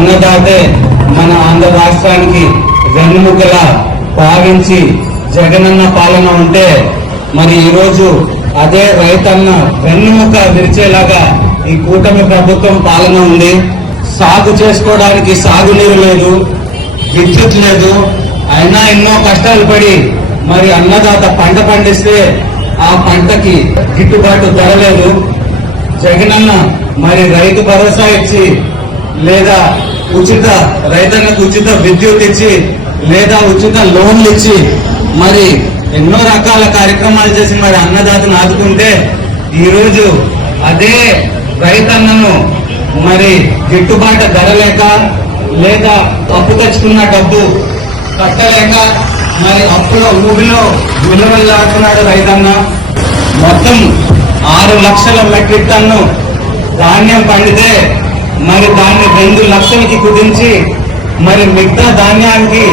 అన్నదాతే మన ఆంధ్ర రాష్ట్రానికి వెన్నుముకలా భావించి జగనన్న పాలన ఉంటే మరి ఈరోజు అదే రైతన్న వెన్నుముక విరిచేలాగా ఈ కూటమి ప్రభుత్వం పాలన ఉంది. సాగు చేసుకోవడానికి సాగునీరు లేదు, విద్యుత్ లేదు, అయినా ఎన్నో కష్టాలు పడి మరి అన్నదాత పంట పండిస్తే ఆ పంటకి గిట్టుబాటు ధర లేదు. జగనన్న మరి రైతు భరోసా ఇచ్చి లేదా రైతన్నకు ఉచిత విద్యుత్ ఇచ్చి లేదా ఉచిత లోన్లు ఇచ్చి మరి ఎన్నో రకాల కార్యక్రమాలు చేసి మరి అన్నదాతను ఆదుకుంటే ఈరోజు అదే రైతన్నను మరి గిట్టుబాటు ధర లేక లేదా అప్పు తెచ్చుకున్న డబ్బు కట్టలేక మరి అప్పులో ఊబిలో విలువలాడుతున్నాడు రైతన్న. మొత్తం 6 లక్షల మెట్రిక్ టన్ను ధాన్యం పండితే మరి దాన్ని 2 లక్షలకి కుదించి మరి మిగతా ధాన్యానికి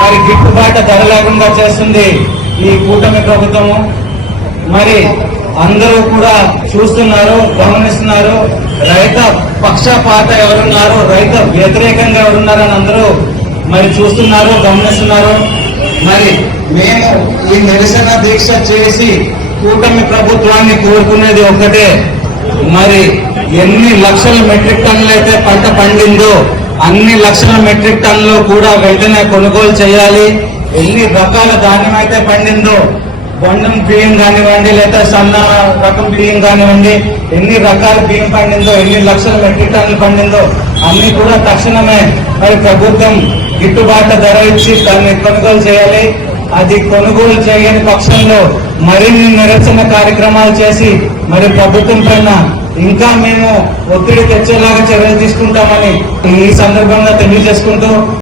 మరి గిట్టుబాటు ధర లేకుండా చేస్తుంది ఈ కూటమి ప్రభుత్వము. మరి అందరూ కూడా చూస్తున్నారు, గమనిస్తున్నారు. రైత పక్షపాత ఎవరున్నారు, రైతు వ్యతిరేకంగా ఎవరున్నారని అందరూ మరి చూస్తున్నారు, గమనిస్తున్నారు. మరి మేము ఈ నిరసన దీక్ష చేసి కూటమి ప్రభుత్వాన్ని కోరుకునేది ఒక్కటే, మరి ఎన్ని లక్షల మెట్రిక్ టన్నులు అయితే పంట పండిందో అన్ని లక్షల మెట్రిక్ టన్నులు కూడా వెంటనే కొనుగోలు చేయాలి. ఎన్ని రకాల ధాన్యం అయితే పండిందో, బొండం బియ్యం కానివ్వండి లేదా సన్న రకం బియ్యం కానివ్వండి, ఎన్ని రకాల బియ్యం పండిందో, ఎన్ని లక్షల మెట్రిక్ టన్నులు పండిందో అన్ని కూడా తక్షణమే మరి ప్రభుత్వం గిట్టుబాటు ధర ఇచ్చి దాన్ని కొనుగోలు చేయాలి. అది కొనుగోలు చేయని పక్షంలో మరిన్ని నిరసన కార్యక్రమాలు చేసి మరి ప్రభుత్వం పైన ఇంకా మేము ఒత్తిడి తెచ్చేలాగా చర్యలు తీసుకుంటామని ఈ సందర్భంగా తెలియజేసుకుంటూ